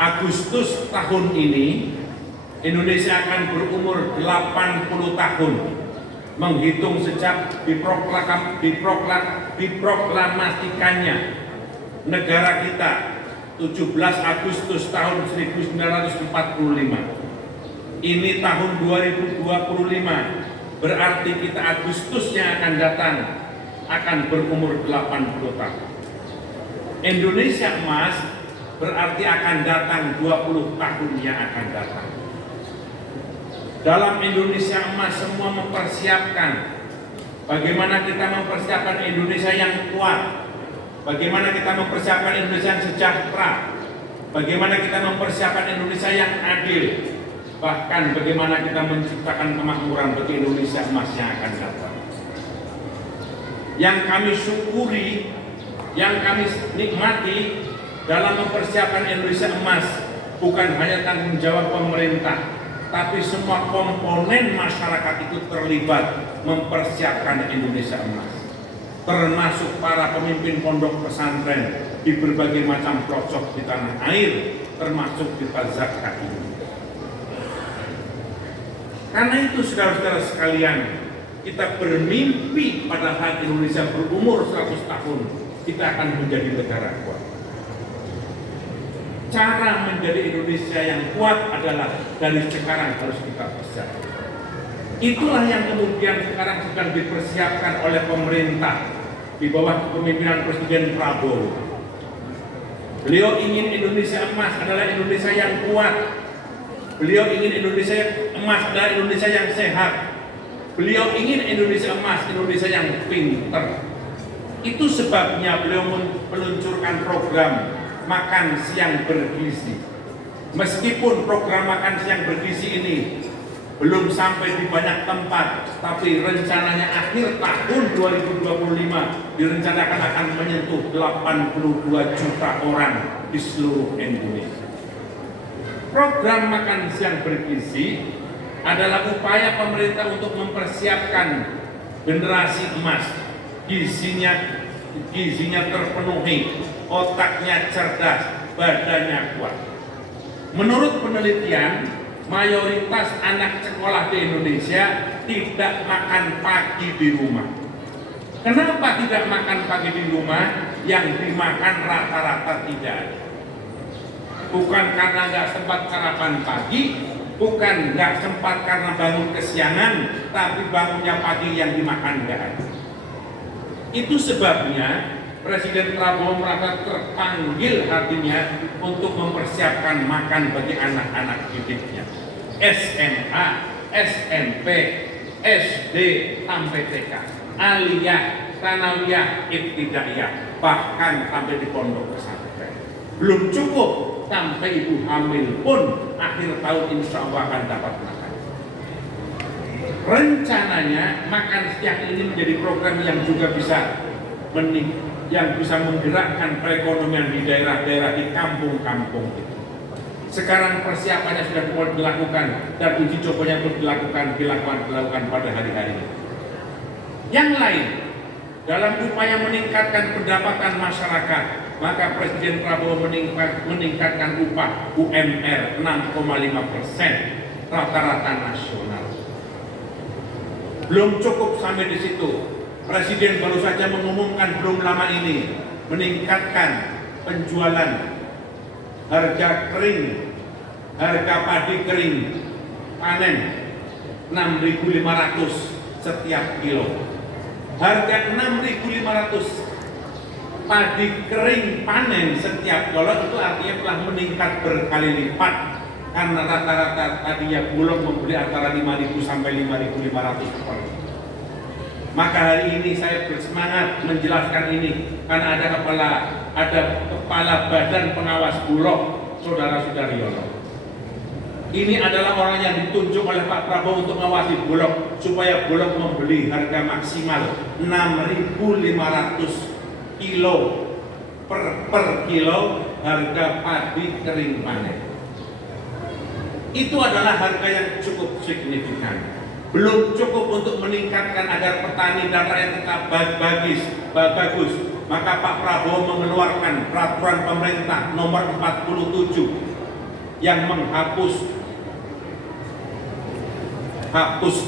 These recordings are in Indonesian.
Agustus tahun ini Indonesia akan berumur 80 tahun menghitung sejak diproklamasikannya negara kita 17 Agustus tahun 1945. Ini tahun 2025, berarti kita Agustus yang akan datang akan berumur 80 tahun. Indonesia emas berarti akan datang 20 tahun yang akan datang. Dalam Indonesia emas semua mempersiapkan bagaimana kita mempersiapkan Indonesia yang kuat, bagaimana kita mempersiapkan Indonesia yang sejahtera, bagaimana kita mempersiapkan Indonesia yang adil, bahkan bagaimana kita menciptakan kemakmuran bagi Indonesia emas yang akan datang. Yang kami syukuri, yang kami nikmati dalam mempersiapkan Indonesia emas bukan hanya tanggung jawab pemerintah, tapi semua komponen masyarakat itu terlibat mempersiapkan Indonesia emas, termasuk para pemimpin pondok pesantren di berbagai macam pelosok di tanah air, termasuk di Zakat ini. Karena itu saudara-saudara sekalian, kita bermimpi pada saat Indonesia berumur 100 tahun, kita akan menjadi negara kuat. Cara menjadi Indonesia yang kuat adalah dari sekarang harus kita persiapkan. Itulah yang kemudian sekarang sedang dipersiapkan oleh pemerintah di bawah kepemimpinan Presiden Prabowo. Beliau ingin Indonesia emas adalah Indonesia yang kuat. Beliau ingin Indonesia emas adalah Indonesia yang sehat. Beliau ingin Indonesia emas, Indonesia yang pinter. Itu sebabnya beliau meluncurkan program makan siang bergizi. Meskipun program makan siang bergizi ini belum sampai di banyak tempat, tapi rencananya akhir tahun 2025 direncanakan akan menyentuh 82 juta orang di seluruh Indonesia. Program makan siang bergizi adalah upaya pemerintah untuk mempersiapkan generasi emas, gizinya terpenuhi, otaknya cerdas, badannya kuat. Menurut penelitian, mayoritas anak sekolah di Indonesia tidak makan pagi di rumah. Kenapa tidak makan pagi di rumah? Yang dimakan rata-rata tidak ada. Bukan karena nggak sempat sarapan pagi, bukan nggak sempat karena bangun kesiangan, tapi bangunnya pagi yang dimakan nggak ada. Itu sebabnya Presiden Prabowo merasa terpanggil hatinya untuk mempersiapkan makan bagi anak-anak didiknya. SMA, SMP, SD, sampai TK, aliyah, sanawiyah, ibtidaiyah, bahkan sampai di pondok pesantren. Belum cukup, sampai ibu hamil pun akhir tahun insya Allah akan dapat makan. Rencananya makan siang ini menjadi program yang juga bisa menggerakkan perekonomian di daerah-daerah di kampung-kampung itu. Sekarang persiapannya sudah mulai dilakukan dan uji cobanya pun dilakukan pada hari-hari ini. Yang lain, dalam upaya meningkatkan pendapatan masyarakat, maka Presiden Prabowo meningkatkan upah UMR 6,5% rata-rata nasional. Belum cukup sampai di situ. Presiden baru saja mengumumkan belum lama ini meningkatkan penjualan harga kering, harga padi kering panen 6.500 setiap kilo. Harga 6.500 padi kering panen setiap kilo itu artinya telah meningkat berkali lipat, karena rata-rata tadinya Bulog membeli antara 5.000 sampai 5.500 per. Maka hari ini saya bersemangat menjelaskan ini karena ada kepala Badan Pengawas Bulog, Saudara Sudaryono. Ini adalah orang yang ditunjuk oleh Pak Prabowo untuk mengawasi Bulog supaya Bulog membeli harga maksimal 6.500 kilo per kilo harga padi kering panen. Itu adalah harga yang cukup signifikan. Belum cukup untuk meningkatkan agar petani dan rakyat tetap bagus. Maka Pak Prabowo mengeluarkan peraturan pemerintah nomor 47 yang menghapus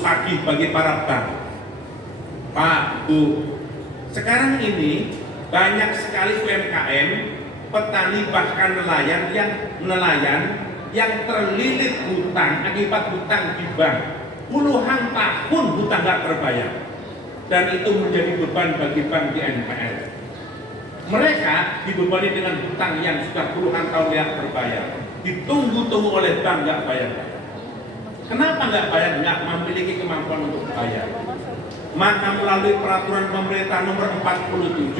tagih bagi para bank. Pak, Bu, sekarang ini banyak sekali UMKM, petani bahkan nelayan yang terlilit hutang akibat hutang di bank. Puluhan tahun hutang nggak terbayar, dan itu menjadi beban bagi bank di NPL. Mereka dibebani dengan hutang yang sudah puluhan tahun tidak terbayar, ditunggu-tunggu oleh bank nggak bayar. Kenapa nggak bayar? Nggak memiliki kemampuan untuk bayar. Maka melalui peraturan pemerintah nomor 47,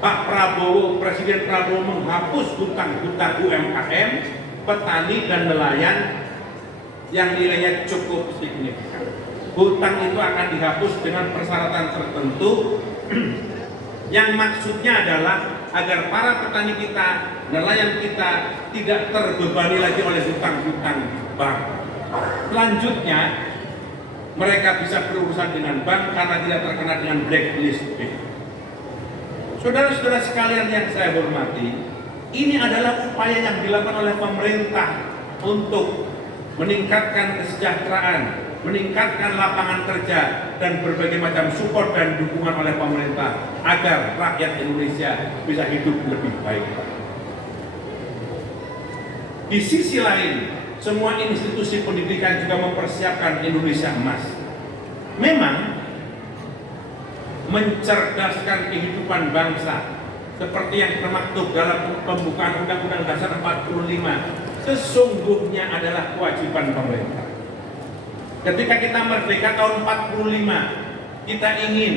Pak Prabowo, Presiden Prabowo menghapus hutang-hutang UMKM, petani dan nelayan yang nilainya cukup signifikan. Hutang itu akan dihapus dengan persyaratan tertentu yang maksudnya adalah agar para petani kita, nelayan kita tidak terbebani lagi oleh hutang-hutang bank. Selanjutnya, mereka bisa berurusan dengan bank karena tidak terkena dengan blacklist. Saudara-saudara sekalian yang saya hormati, ini adalah upaya yang dilakukan oleh pemerintah untuk meningkatkan kesejahteraan, meningkatkan lapangan kerja, dan berbagai macam support dan dukungan oleh pemerintah agar rakyat Indonesia bisa hidup lebih baik. Di sisi lain, semua institusi pendidikan juga mempersiapkan Indonesia emas. Memang mencerdaskan kehidupan bangsa seperti yang termaktub dalam pembukaan Undang-Undang Dasar 45 sesungguhnya adalah kewajiban pemerintah. Ketika kita merdeka tahun 45, kita ingin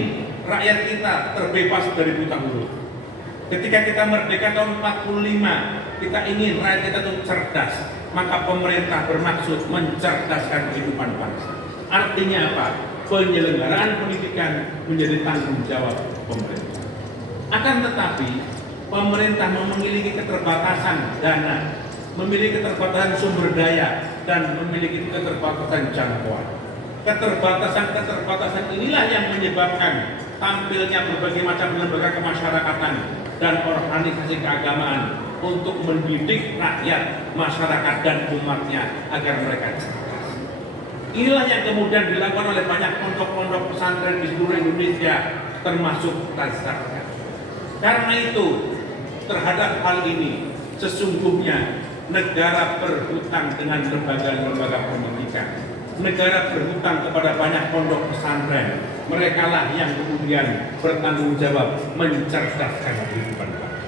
rakyat kita terbebas dari buta huruf. Ketika kita merdeka tahun 45, kita ingin rakyat kita itu cerdas. Maka pemerintah bermaksud mencerdaskan kehidupan bangsa. Artinya apa? Penyelenggaraan pendidikan menjadi tanggung jawab pemerintah. Akan tetapi, pemerintah memiliki keterbatasan dana, memiliki keterbatasan sumber daya, dan memiliki keterbatasan jangkauan. Keterbatasan inilah yang menyebabkan tampilnya berbagai macam lembaga kemasyarakatan dan organisasi keagamaan untuk mendidik rakyat, masyarakat, dan umatnya agar mereka cerdas. Inilah yang kemudian dilakukan oleh banyak pondok-pondok pesantren di seluruh Indonesia, termasuk Tazakar. Karena itu, terhadap hal ini, sesungguhnya negara berhutang dengan lembaga-lembaga pendidikan. Negara berhutang kepada banyak pondok pesantren. Merekalah yang kemudian bertanggung jawab mencerdaskan kehidupan bangsa.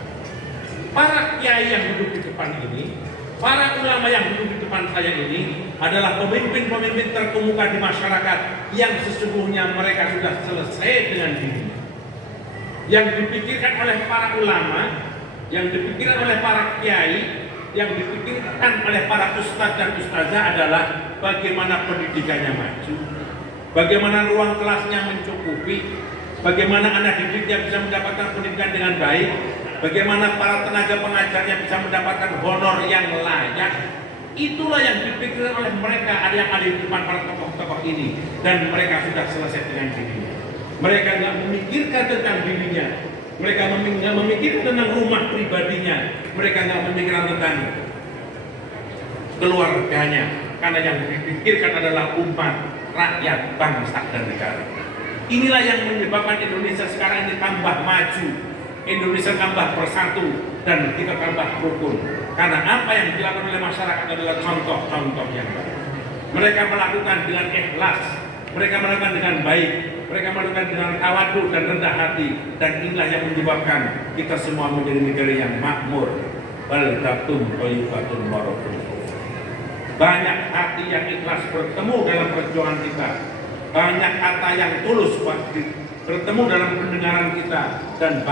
Para kiai yang duduk di depan ini, para ulama yang duduk di depan saya ini adalah pemimpin-pemimpin terkemuka di masyarakat yang sesungguhnya mereka sudah selesai dengan dirinya. Yang dipikirkan oleh para ulama, yang dipikirkan oleh para kiai, yang dipikirkan oleh para ustadz dan ustazah adalah bagaimana pendidikannya maju, bagaimana ruang kelasnya mencukupi, bagaimana anak didiknya bisa mendapatkan pendidikan dengan baik, bagaimana para tenaga pengajarnya bisa mendapatkan honor yang layak. Itulah yang dipikirkan oleh mereka, ada yang ada di depan para tokoh-tokoh ini, dan mereka sudah selesai dengan dirinya. Mereka nggak memikirkan tentang dirinya, mereka nggak memikirkan tentang rumah pribadinya, mereka nggak memikirkan tentang keluarganya, karena yang dipikirkan adalah umat, rakyat, bangsa, dan negara. Inilah yang menyebabkan Indonesia sekarang ini tambah maju, Indonesia tambah bersatu, dan kita tambah rukun. Karena apa yang dilakukan oleh masyarakat adalah contoh-contoh yang baik. Mereka melakukan dengan ikhlas, mereka melakukan dengan baik, mereka melakukan dengan tawadu dan rendah hati, dan inilah yang menyebabkan kita semua menjadi negara yang makmur. Baldatun thayyibatun wa rabbun. Banyak hati yang ikhlas bertemu dalam perjuangan kita, banyak kata yang tulus bertemu dalam pendengaran kita, dan